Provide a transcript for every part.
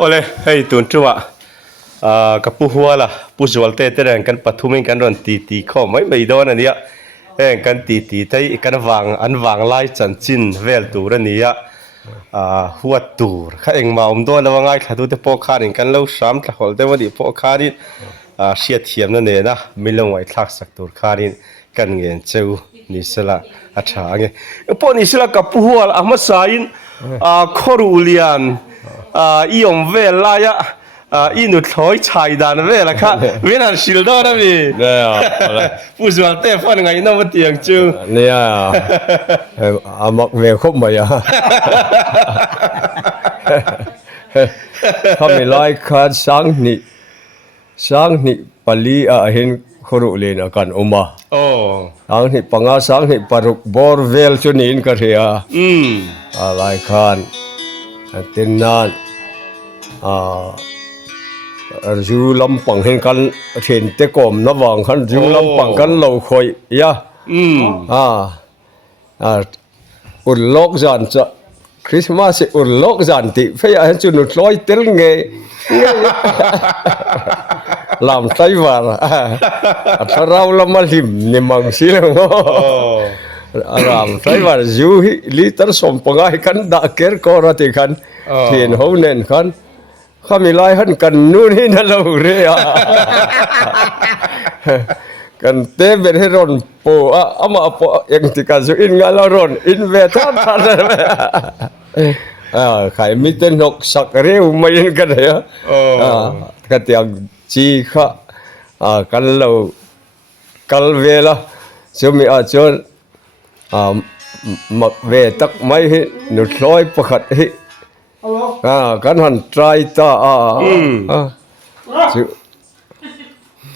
โอเลยให้ตุนจัวกับผู้หัวล่ะผู้สวลเตะแต่แรงกันปัทุมิงกันรอนตีข้อไม่โดนอันเนี้ยแรงกันตีไทยกันวางไล่จันจินเวลตูรันเนี้ยหัวตูร์ข้าเองมาโดนแล้วว่าไงถ้าดูแต่พอขาดิกันเล่าซ้ำถ้าคนแต่ว่าดิพอขาดิเสียเทียมนั่นเองนะไม่ลงไว้ทักสักตูร์ขาดิกันเงินเจ้านี่สละอัฐาไงพอนี่สละกับผู้หัวอามาสายคอรูเลียนอียงเวลายะอีนุถอยชายดานเวลค่ะเวนันชิลดอนะพี่เนี่ยผู้สวลเตะฟันไงน้องมาเตียงจูเนี่ยอามักเวคบมาอย่าเขาไม่ไล่ขาดสังนี่ปลีเห็นครูเรียนกันอุมาสังนี่ปังอาสังนี่ปรุกบอร์เวลชุนินกันเฮียไล่ขาดตินนานจูลำปังเห็นกันเห็นเตะกอมนับวังขันจูลำปังกันเหล่าคอยยะอุลโลกจันจะคริสต์มาสอุลโลกจันติเฟียเห็นจุนุดลอยเตลเงยลำไต้หวันถ้าเราละมาลิมนิมังสิลงลำไต้หวันจูฮิลิตรสมปังให้กันดักเกอร์กอร์ติกันเทียนหูเน้นกันข้ามีไล่หันกันนู่นนี่นั่นเราเรียกันเต้เป็นให้รอนปูมาปูยังติการสุอินงานเรารอนอินเวทันทันเลยใครมีเต้นนกสักเร็วไม่ยินกันเลยกันอย่างจีข้ากันเรากันเวลาจะมีอาจารย์มักเวตักไม่ให้หนุดร้อยประคัดให้กันหันใจตา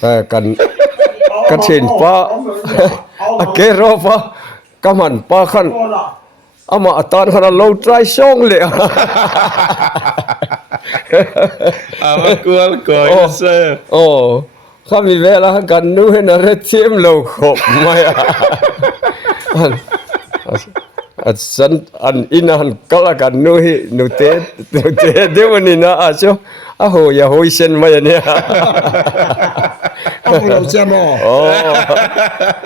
แต่กันเห็นป้าเกโรป้ากำมันป้าขันอามาตอนขณะเราใจช่องเลยมันกลัวเซ่ข้ามีเวลากันนู้นนะเรื่องเทียมเราขบไม่สันอันอินาหันก็ละกันนู้นนูเตเดี๋ยววันนี้นะอาชัวโหอย่าโหยเส้นมาอย่างนี้อาบุเจมอ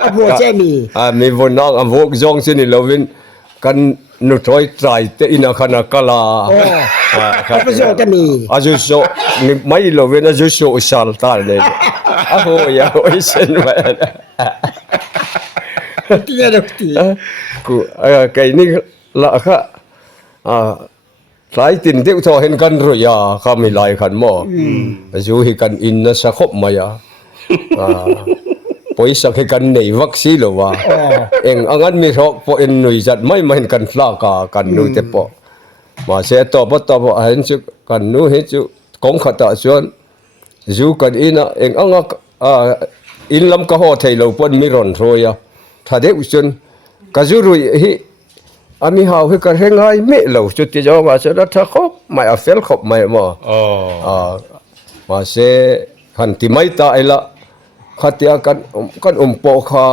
อาบุเจมีมีวันนั้นอาบุกจงสินี่เราวินกันนุถอยใจเตอินาขณะกลาอาบุโซจะมีอาจุโซไม่เราวินอาจุโซสัลตาเลยโหอย่าโหยเส้นมาที่นี่ดูที่กูไก่นี่ละค่ะสายตินเด็กทอเห็นกันรู้ยาข้ามีลายขันหม้อจู่ให้กันอินนะสักขบมายาปอยสักให้กันในวัคซีนหรือว่าเองอันนั้นมีรอกพอเอ็นหนุ่ยจัดไม่เห็นกันฟลากากันนู่นแต่พอมาเสียต่อเห็นจุกันนู่นเห็นจุกองขัดส่วนจู่กันอินะเองอันนั้นอินลำก็ห่อไทยเราปนมีรอนโรยถ้าเด็กจนก็จู่รู้ฮิอามีหาวให้กันให้ง่ายไม่เราจุดที่จะมาเสด็จถ้าเขาไม่เอาเฟลขบไม่มาเสหันที่ไม่ตายละขัดยากันปอข้า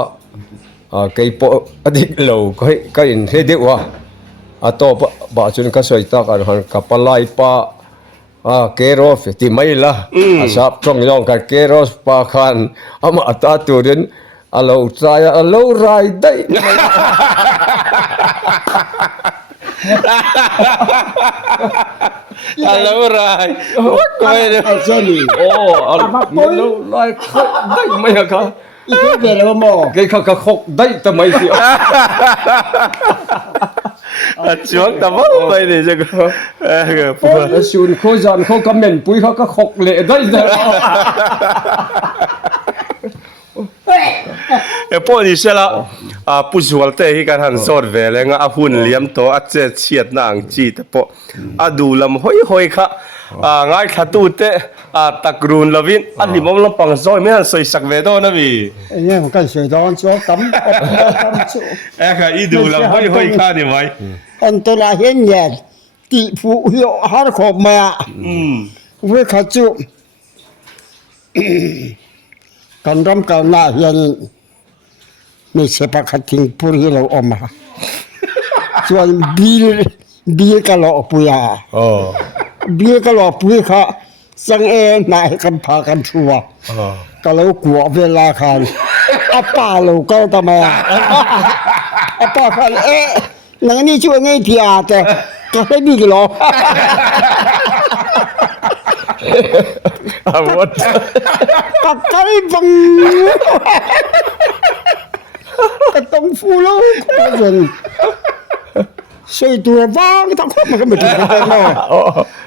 ไก่ปออดีตเราก็เห็นเด็กว่าต่อบาจุนก็สวยตากันหันกับปลายปาเกโรฟที่ไม่ละสับตรงย่องกับเกโรฟปาคันมาตาตัวเดินเราใจเราไรได้เราไรไม่ได้เช่นนี้เราไรได้ไหมครับอีกเรื่องอะไรบ้างแกเขาก็คกได้ทำไมสิช่วงแต่ว่าไปดิจังก็ชวนเขาจานเขาคอมเมนต์ปุ้ยเขาก็คกเละได้พวกนี้เสร็จแล้วผู้สวลเตะที่การหันสอดเวลงอ่ะหุ่นเลี้ยมตัวเจ็ดเฉียดนางจีแต่พอดูลำห้อยค่ะง่ายขัดตูเตะตะกรุนลวินหลิมลำปังซอยไม่หันใส่สักเวทนะพี่เนี่ยมันกันสวยตอนช่วงตั้มค่ะอีดูลำห้อยค่ะนี่ไว้อันตัวละเห็นเนี่ยตีผู้เหี้ยหาขบมาเว้ยขัดจุกันรำกันหน้าเฮียนไม่ใช่ปากทิ้งผู้ที่เราออกมาส่วนบีกันเราปุยา เบียก็หลอกปุ้ยค่ะสังเองนายกันพากันชัวก็แล้วกลัวเวลาคันอาป้าเราก็ทำไมอาป้าคันหนังนี่ช่วยง่ายทีอาแต่ก็ไม่ดีกันหรอกAwat. Kakari bang katong fulo kan. Say tu vang ta ko ma ka mi tu ma.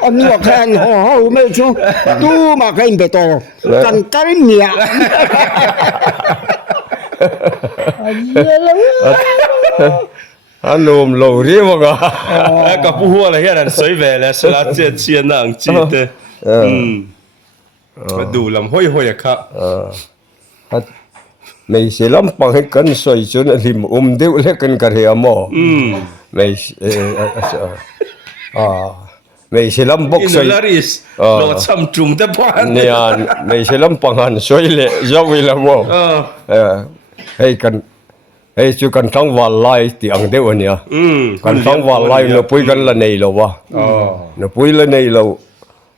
Ani wa kan ho me chu tu ma ka in beto. Kan kari nia. Anh ôm lâu riêng mà Cả bố hoa là hiện là sấy về là sẽ là chết chiên nàng chi thế đủ làm hôi hôi à mày sẽ lắm bằng hết cân xoay cho nên thì điệu lấy cân cà rìa mò mày sẽ lắm bốc xoay nó chăm trùng thế bạn nè mày sẽ lắm bằng hành xoay lệ do vì là mò hay cần hay chú cần thắng vào lại thì ăn điệu anh nhá cần thắng vào lại nó bùi cần là này lâu à nó bùi là này lâu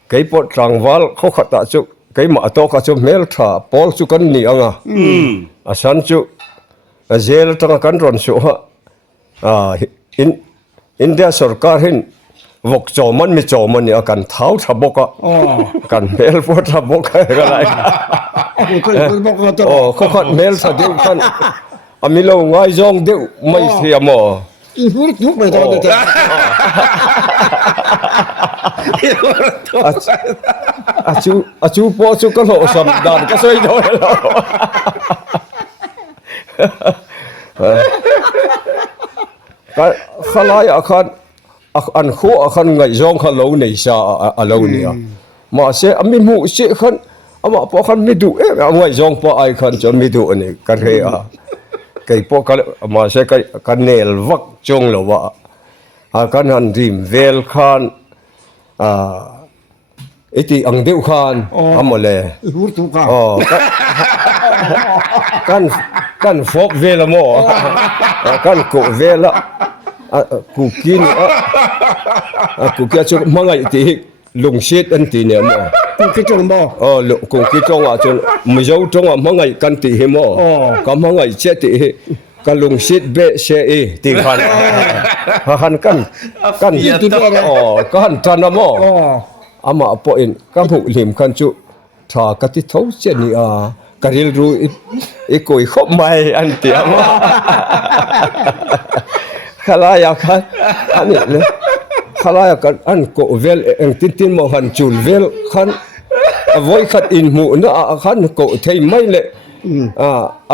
cái bộ trăng vào khó khăn ta chú cái mà to cả chú mail thả Paul chú cần nỉ ang à sáng chú jail trăng cần run số India sarkar hin vok choman mi choman ni akan thau thabok kan mail po thabok cái lại khó khăn mail sa điệu kan amilo ngai zong điệu mấy thiam mò Ibu tu me to te. Chú po chú có lộ sầm đàn có xoay thôi cái khá lại ăn khô ăn ngày zong khá lâu này sa lâu này mà sẽ ami mu sẽ khăn ama po khăn mi du ngày zong po ai khăn cho mi du này cái thế cái po cái mà sẽ cái nail vắt chung là vậy cái hành rim vel khan ít thì ăn điệu khan mà lệ Ibu tu ka. cái phawk vel mo cái cổ vel cụ kín cụ kia cho mang ngày thì lùng xít anh thì nè mà Cái trong bo. cùng cái trong cho mới giấu trong mang ngày căn thì mà có mang ngày chết thì cái lùng xít bê xe thì han kan cái han tràn mà ama poin cái hụt liềm kan chú thà cái tí thấu chết ni cái rìu ru ít coi khóc mày anh thì mà khalaya kan anh này khalaya kan anh cổ vel anh tin mà han chul vel kan voi khát in mu nó kan cổ thấy mấy lệ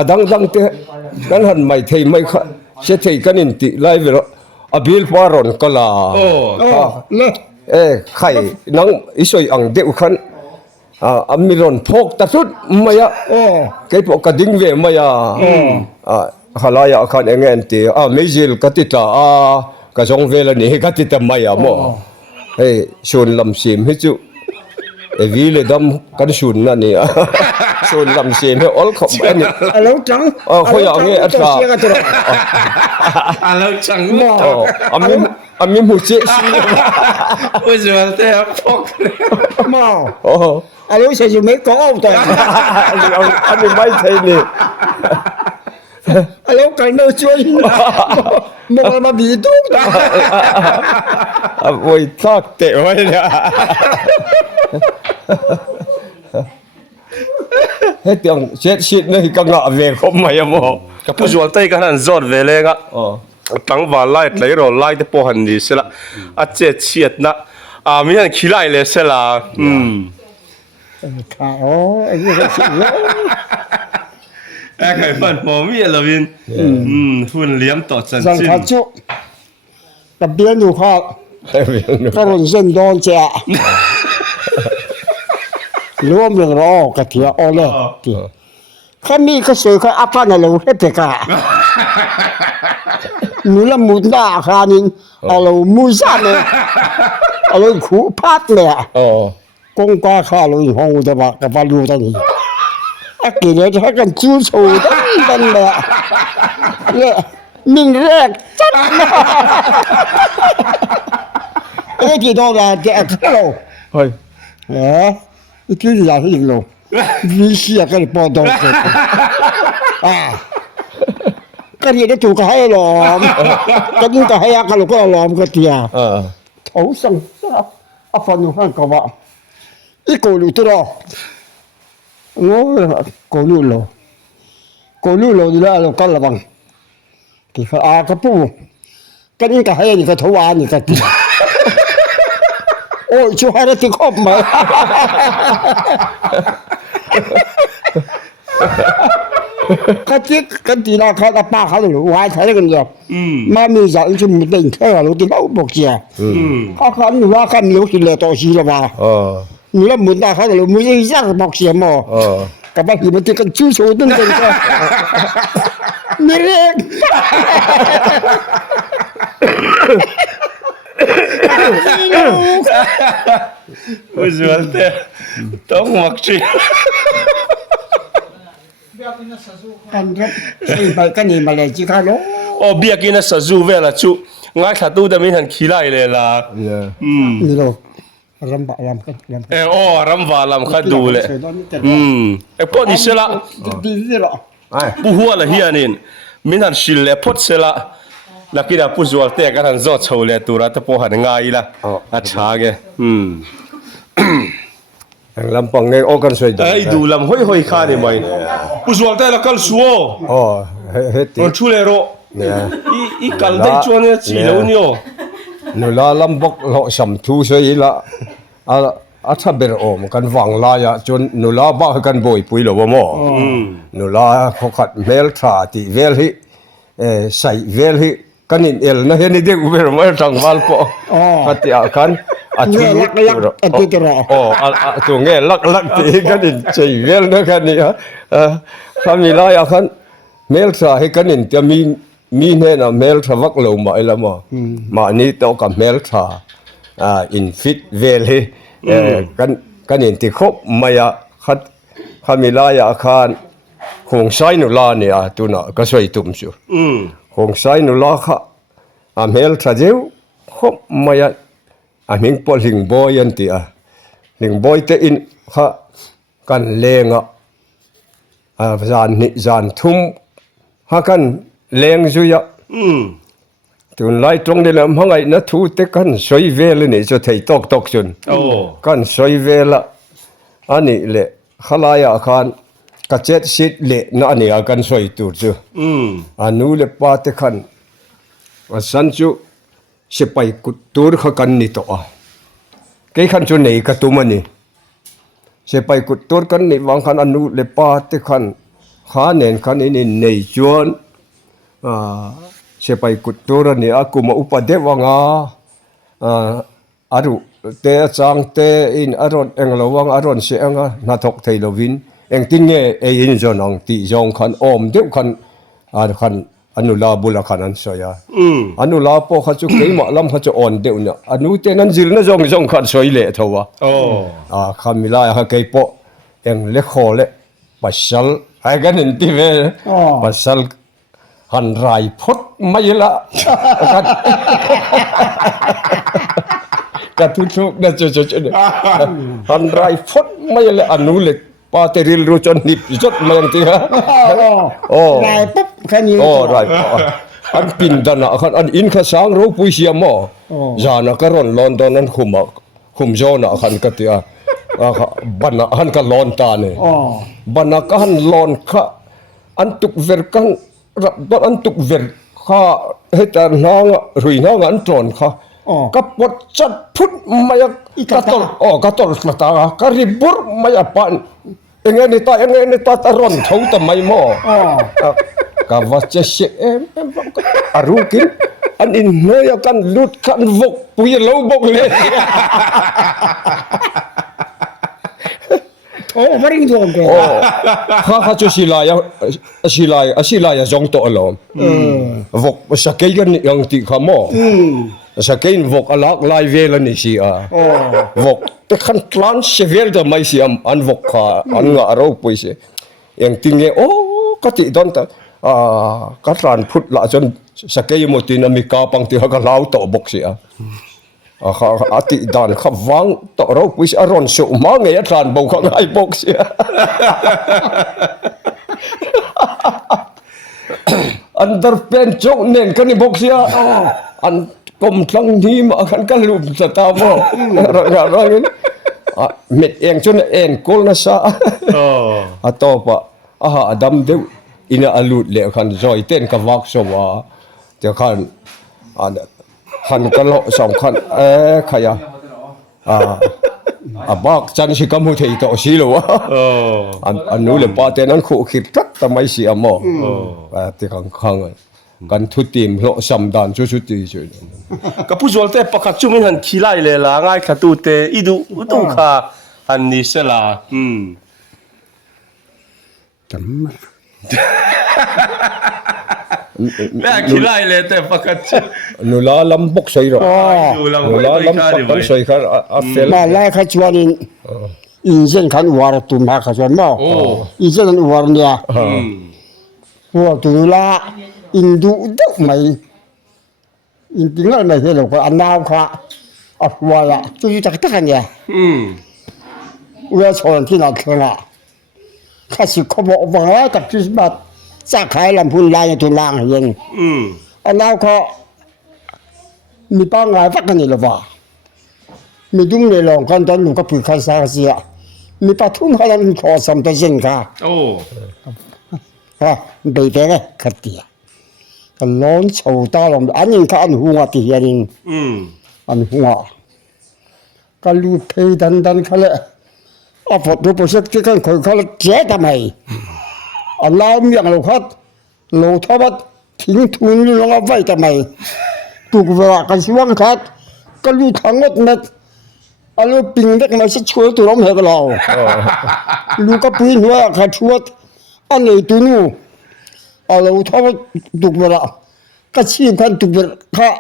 dang te kan han mai thei mai kha se thei kan in ti lai ve abil paron kala Le. khai nang isoi ang deu khan amiron phawk ta sut maya cái bộ ka ding ve maya halaya khan engen ti mezil katita ka jong ve la ni katita maya mo sun lam sim hi chu vì le dam kan sun na ni sun lam sim he ol khom ani Alo trắng. khoi ang e atra alo chẳng mà amim hu che si bây giờ thế phawk Mau. Alo sẽ dùng mấy có ông ta. anh bay thấy nè Alo cái nơi chơi. Mà bị tu. ôi thắc tệ quá nè hết tiếng chết shit này các ngạ về không mày em mò cái bố ruột tay cái hắn giọt về lên á tăng vào lại lấy rồi lại cái bộ hành gì sẽ là chết chết na mình hắn khí lại lên sẽ là Anh ấy chịu lắm. cái phần mồm miệng là viên phun liếm tọt chân Rằng chín thật chú. Tập biến đủ khó. Các rừng dân đón trẻ. Lúc mình rõ cái thịa ô lê. Khi mi cái sự cái áp phát này là hết tất cả. Nếu là muốn đá khá nên ở lâu mùi sát này. Ở lâu khủ phát nè. Công qua khá lâu hông cho bà cái bà lưu ta này. Cái này cho cần chú sổ đăng nè. Mình rạc chắc ที่โดนละแกเข้า เฮ้ย ที่อยากยิงลงวิเชียกันปอดองก็เรียนได้ถูกให้หลอมก็ยิ่งก็ให้อากันลูกก็หลอมก็เตียเขาสั่งอาฟันอยู่ข้างกับว่าอีโกลูตัวโง่โกลูนี่แหละเราก็ระวังที่เขาอาก็ปูก็ยิ่งก็ให้นี่ก็ทวารนี่ก็เตียโอ้ยช่วยให้ได้ที่ครบไหมก็จิกกันทีละเขาตาป้าเขาเลยวายใช้กันเยอะมามีสาวชุมติงแค่เราที่เราบอกเสียเขาขันว่าขันเหลียวกินเลยต่อชีละว่ามีแล้วหมุนตาเขาเลยมือยิ่งยากบอกเสียหมอกับบ้านที่มันจะกันชู้ชู้ตึ้งตึ้งก็มีเรื่องusualte tong makchi กันครับใช่ไปกันนี่มาเลยจีค่ะลูก o biakina sazu vela chu nga thatu da min han khilai le la นี่ลูกรำบากรำกันรำ e o ramwa lam khadu le e po ni sela ดีสิล่ะ pu huwa la hianin min han shil le pot sela lakira pu zualte kan han zo chole tura ta po han ngai la a chage lắm bằng này ô con sợi ai du lam hoi hoi kha ni mai pu zualte la kal suo hết on chule ro i kal dai chuan chi lo ni o nụ la lắm bốc lộ sầm thu sợi là thà bể ôm căn vàng la ya chôn nụ la ba căn bồi pui lo mò nụ la khó khăn mel thà thì vel hi sai vel hi căn in el na hen đi u bể mà trăng val po phát ya căn nghe lắc lắc anh tôi rồi tụi nghe lắc lắc thì căn in chạy vel nữa căn này tham mi la ya căn mel thà hay căn in cho mi này là mel thà vắc lâu mà là mà ni tao cầm mel thà in fit vel hi căn in thì khóc mày khát tham mi la ya căn hong sai nụ la nè tu nọ có soi tụm su hong sai nụ la khá mel thà deu khóc mày mình bỏ hình boy anh ti hình boy te in khá căn leng dàn thum ha căn leng zuya tụi lại trong đây làm hàng ngày nó thu te căn soi về lên này cho thầy tóc tóc chun căn soi về là anh ấy lệ khá lai căn cái chết xịt lệ nó anh ấy căn soi tụt chứ anh lệ pa te căn sanh chú sẽ phải cút tour khá căn nít to cái căn chú này cái tụi mình sẽ phải cút tour căn nít vang căn anh lệ pa te căn khá nên căn ini này chuan sẽ phải cút tour này aku mau upade vanga aru te chang te in aron englo wang aron se anga na thok thei lovin eng tin nge e in zon ang ti zong khan om deuh khan khan anula bula khan an soya anula po kha chu keima lam kha chu on deuh na anu te nan zil na zong zong khan soi le thowa khan mila ha kei po eng le kho le pasal hai kan in ti ve pasal han rai phot mai la cả thu thúc đã cho hắn rai phốt mấy là anh nuôi lịch ba teril rồi cho nịp rất mấy anh tí ha rai bắp cái gì rai anh pin đàn nọ anh in khá sáng rồi bùi xiêm mò giờ nó cái ron London anh khum gió nọ anh cái tí ban nọ anh cái lon ta này ban nọ cái anh lon khá anh tục ver cái anh tục ver khá hết nó rồi nó anh tròn khá kapot chat put maya katol mata karibur maya pan engeni ta taron thau ta mai mo ka vache se em arukin an in noya kan lut kan vok pui lo bok le varing dong ko ha chu silaya jong to alom vok sa kai gan yang ti khamo sa kain vok alak lai vela ni si vok te khan tlan se vel da mai si an vok kha an nga ro pui se yang tinge ka ti don ta ka tlan phut la chon sa kai mo tin ami ka pang ti ha ka lau to bok si เขาติดานขับวังต่อเราวิสอรอนสุมาไงทานบอกไงบอกเสียอันเดอร์เป็นจงเน่นกันนี่บอกเสียอันกลมทั้งนี้มากันกันลุมสตาร์บอกอะไรนี่เม็ดเองจนเองกลนะซะต่อปะดำเดียวอินาอลุดเลยคันจอยเต้นกับวักสวะเดี๋ยวคันกันละสองคันขยะบักจันสิกามุเทยต่อสิโลวะอันนู้นเลยป้าเต้นนั้นคู่คิดทักทำไมเสียหมอที่ข้างกันทุติมละสัมดานชุดที่จุดกับผู้ชมแต่ประคับจุ่มหันขี้ไล่เลยละง่ายขัดตูเตอีดูค่ะอันนี้เสละจำมาแม่ขี้ไล่เลยแต่ประคับจุ่มนูลาลำบกใส่หรอนูลาลำปักกันใส่กันเฟลมาไล่ขจวนอินเซนขันวาร์ตุมาขจวนมาอินเซนวาร์เนี่ยว่าตุลาอินดูดุไม่อินติงอะไรไม่เห็นหรอกอันน้ำค่ะอับวายะจุดจักรกันเนี่ยเวลาชนที่นั่นคือละข้าศึกเขาบอกว่าตักคริสต์มาสสักขายลำพูนลายทุนล่างเย็นอันน้ำเขามีปังไงฟักกันนี่หรือเปล่ามีดุ้งในหลงกันตอนหนูก็ผืนข้าสาเสียมีปะทุ่มเขาลันขอสมตัวเช่นค่ะฮะเบย์เลยขัดเดียก็ร้อนโฉวตาลงอันนี้ก็อันหัวตีอันนี้อันหัวก็ลูดเพย์ดันเขาเลยเอาพอดูโปรเจกต์ที่เขาเลยเจ๊ทำไมอันเราเมียงเราคัดเราทว่าทิ้งทุนลงเอาไว้ทำไมถูกเวลากันสิวังคัดก็ลูดทั้งหมดนะอันเราปิงเด็กมาช่วยตัวเราเหรอเราลูกก็ปีนหัวขัดชวดอันนี้ตัวนู้เอาเราทว่าถูกเวลาก็ชี้กันถูกเวลาค่ะ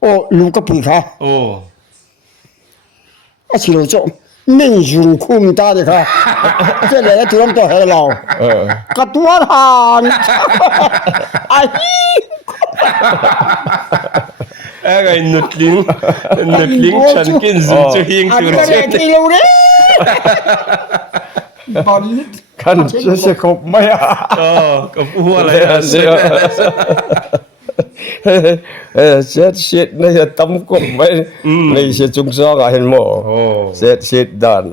โอ้ลูกก็ปีค่ะอาชีพเราจะไม่ยุ่งคุ้มตาเลยค่ะ这两个突然到海捞ก็ตัวทานไอ้ไอ้นุดลิงฉันกินซุนจะหิงตัวเช็ดตีเราเนี่ยบอลกันจะครบไหมกับหัวอะไรเช็ดนี่จะตั้มกบไหมนี่จะจุงซอกเห็นมั้ยเช็ดด้าน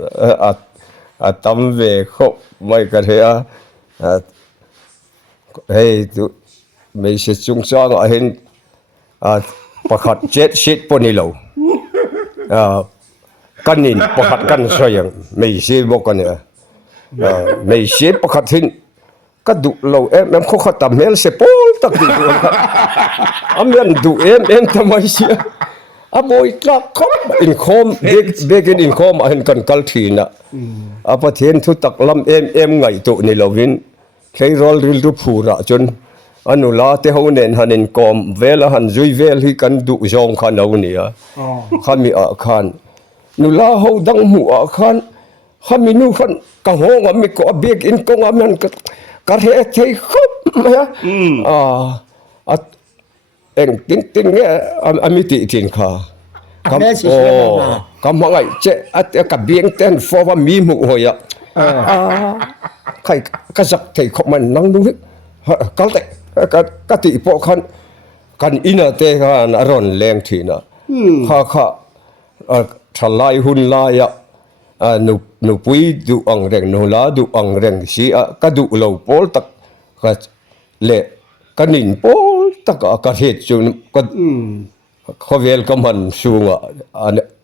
ตั้มเวคบไม่กันเหรอเฮ้ยtuไม่จะจุงซอกเห็นประคัดเช็ดปนิโลกันนินประคัดกันสวยไม่ใช่บอกกันเนี่ยไม่ใช่ประคัดทิ้งก็ดูเรามันเขาขัดตามเมลเสพอลตักดูมันดูทำไมเสียบอยตรักครับอินคอมเบกินอินคอมเห็นกันกัลทีน่ะประเทศทุตักลำไงตัวนี่เราวินใช้รอลริลรูผูระจนอนุลาเทหัวเนนหันอินคอมเวลหันจุยเวลที่กันดูจงขันเอาเนี่ยขันมีขันนุลาเขาดังหัวขันมีนู่นกังหงมีก็เบกินกงมันก็เฮ็ดให้ครบนะเอ็งติ้งเนี่ยมีติทินค่ะกำว่าไงเจ๊กับเบียงเต้นฟอว่ามีมุหัวอ่ะใครก็สักที่เขามันนั่งดูก็แต่ก็ติพวกกันอินาเตกันอารมณ์แรงทีน่ะค่ะทลายหุ่นลายนูปุยดูอังเร่งนูลาดูอังเร่งสีก็ดูเหล่าพอลตักก็เละก็นินพอลตักก็เหตุจนก็เขาเวลก็มันสูง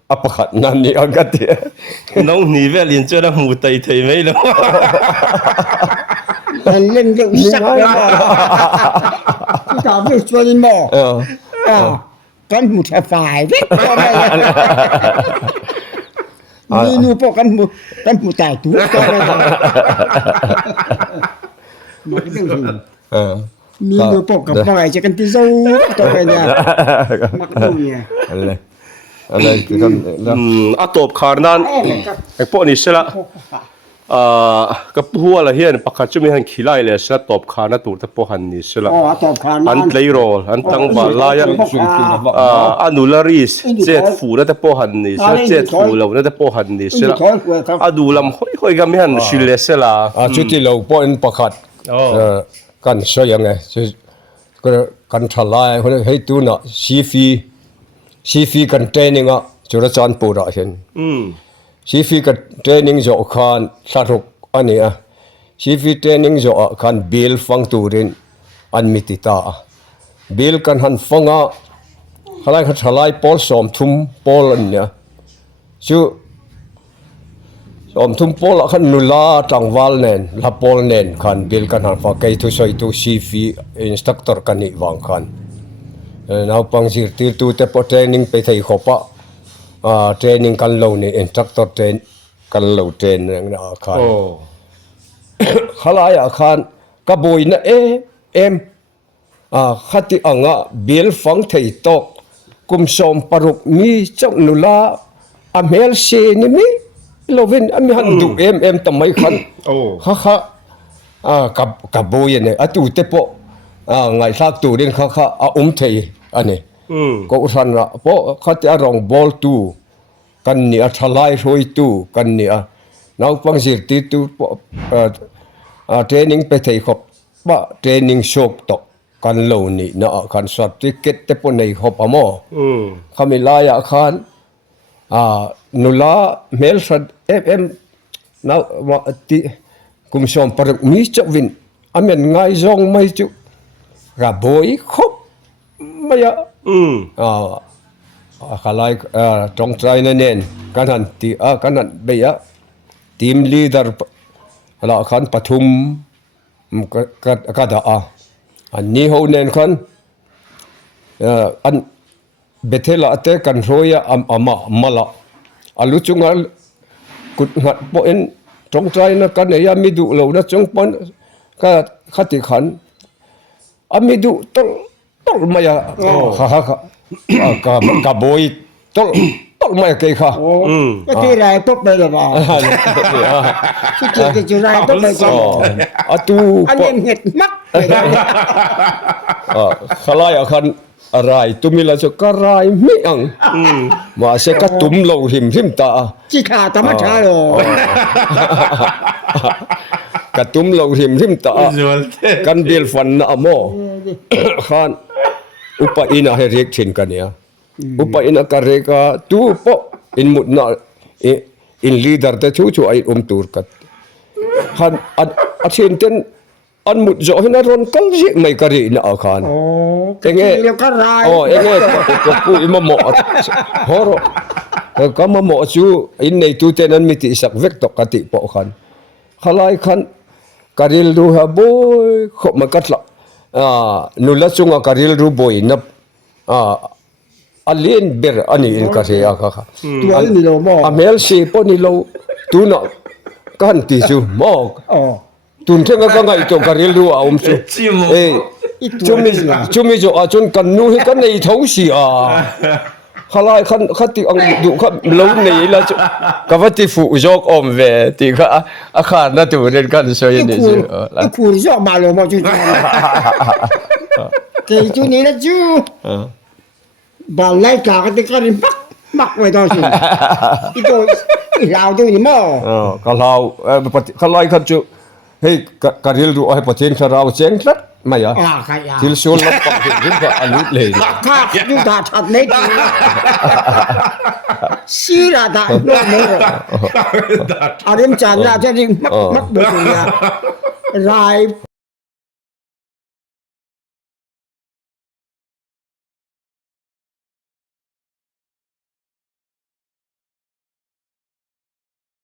อัปขัดนั่นนี่อันกันเถอะน้องนี่เวลินเจ้าหมูไตไทยไม่แล้วเล่นยังสักนะที่กล่าวไม่ชวนหมอกันหมูแทบฝ่ายมีนูพวกกันหมูตายตัวก็ไม่ได้มีนูพวกกับฝ่ายจะกันที่สู้ตัวไปเนี่ยมักดูเนี่ยอะไรคือกันตบคาร์นันไอ้พวกนี้ใช่ละ กับหัวละเฮียนปักขัดจุมีหันขี้ไล่เลยสนะตบขานะตูตะโพหันนี่สละ อ๋อตอบขาน อันเลยโรอันตั้งบาลายะอันนูลาริสเจ็ดฟูนะตะโพหันนี่สละเจ็ดฟูแล้วนะตะโพหันนี่สละอันดูลำค่อยๆก็ไม่หันชิลเลสละชุดที่เราป้อนประคัดกันใช่ยังไงก็กันทลายคนให้ตัวน่ะซีฟีกันเทรนนิ่งอ่ะจุดจานปูระเห็นซีฟีกันเทรนนิ่งจะอคันสรุปอันนี้อ่ะซีฟีเทรนนิ่งจะอคันบิลฟังตูรินอันมิติตาบิลกันหันฟังอ่ะอะไรกันทลายพอลสอมทุ่มพอลอันเนี่ยชูอมทุ่มพอลขันนุลาจังวาลเนนลาพอลเนนขันบิลกันหันฟังไกทุสอยตุซีฟีอินสตรัคเตอร์กันนี่วางขันเราปังสิตีตัวแต่พอเทรนนิ่งไปไทยขบะเทรนนิ่งกันเราเนี่ยอินสตรัคเตอร์เทรนกันเราเทรนนั่นนะขันขลายอาคารกระบุยนะเอ็มขัดที่อ่างบิลฟังไทยตกกุมสมปรุกมีจังนุลาอเมลเซนี่มิโลวินอเมหันดูเอ็มทำไมขันค่ะกระบุยเนี่ยอตูเตปไงสักตัวเด่นค่ะไทยอันนี้ก็อุทันละเพราะขัดที่รองบอลตูกันเนี่ยทลายรวยตูกันเนี่ยน้องฟังสิตีตูเทรนนิ่งไปไทยขบะเทรนนิ่งโชกตกกันเหล่านี้นะกันสัตว์ที่เก็ตเตปนในขบอมอขมิลายอาคารนุลาเมลสัดเอ็มนะว่าที่กุมชมปรกมีจักวินอเมนไงจงไม่จุกระบอยขบไม่อะขลายตรงใจนั่นเองกันหันที่กันหันเบียทีมลีดเดอร์ละขันปฐุมก็ได้อันนี้เขาเน้นขันอันเบเทละเตกันรอยมาละอันลุจุงอันกุดหัดปอนตรงใจนะกันเนี่ยมีดูเรานะจงปอนก็ขัดที่ขันมีดูต้องมาอย่ากะบอยต้องมาเกี่ยค่ะก็ที่ไรปุ๊บไปหรือเปล่าที่เกี่ยวกับจุไรปุ๊บไปก่อนอันนี้เห็ดมักขลายอาคันอะไรตุมิลาจะกระไรไม่อังมาเสกตุ่มเหลาหิมตาจีขาธรรมชาติหรอกระตุ่มเหลาหิมตากันเบลฟันนะโมขันอุปอินาให้เรียกเช่นกันเนี่ยอุปอินาการเรียกตูปะอินมุดนาอินลีดเดอร์แต่ชูไอตูร์กัดขันอัดเช่นเช่นอันมุดจ่อให้นารอนกันสิไม่กระดิ่งอาคารเงี้ยก็ไรเงี้ยก็กูอิมามอฮอร์ก็มามอชูอินในตัวเจนันมิติสักเวกตกกติปอคันขลายคันการิลดูฮะบ่อยขบมันกัดละนุลจุงการิลดูบ่อยนับอันเลี้ยนเบอร์อันนี้อินกาเซียค่ะตัวนี้เราหม้อเมลซีปนี่เราตัวน่ะกันติจูหม้อตุนเท่งก็ไงตัวการิลดูเอามจูจุมิจูจนกันนู้ให้กันในท้องเสียขลายขัดที่อังดูขับเหล่านี้แล้วก็ว่าที่ฟูจอกอมเวที่ก็อาคารนั่นตัวเรียนกันสวยนี่จูคูจอกมาเลยมาจูเกี่ยจูนี่นะจูบอลไล่กากันที่กันมักไว้ตอนสิอีตัวลาวตัวนี้มั้งก็ลาวขลายขัดจูเฮ้ยการิลดูให้ประเทศเราเจ๋งครับไม่อะที่สุดแล้วก็ยิ่งกว่าอนุเลยข้าดูตาชัดเลยชีระตาโน้ตเลยอารมณ์จันทร์จะยิ่งมักเบื่อเนี่ยราย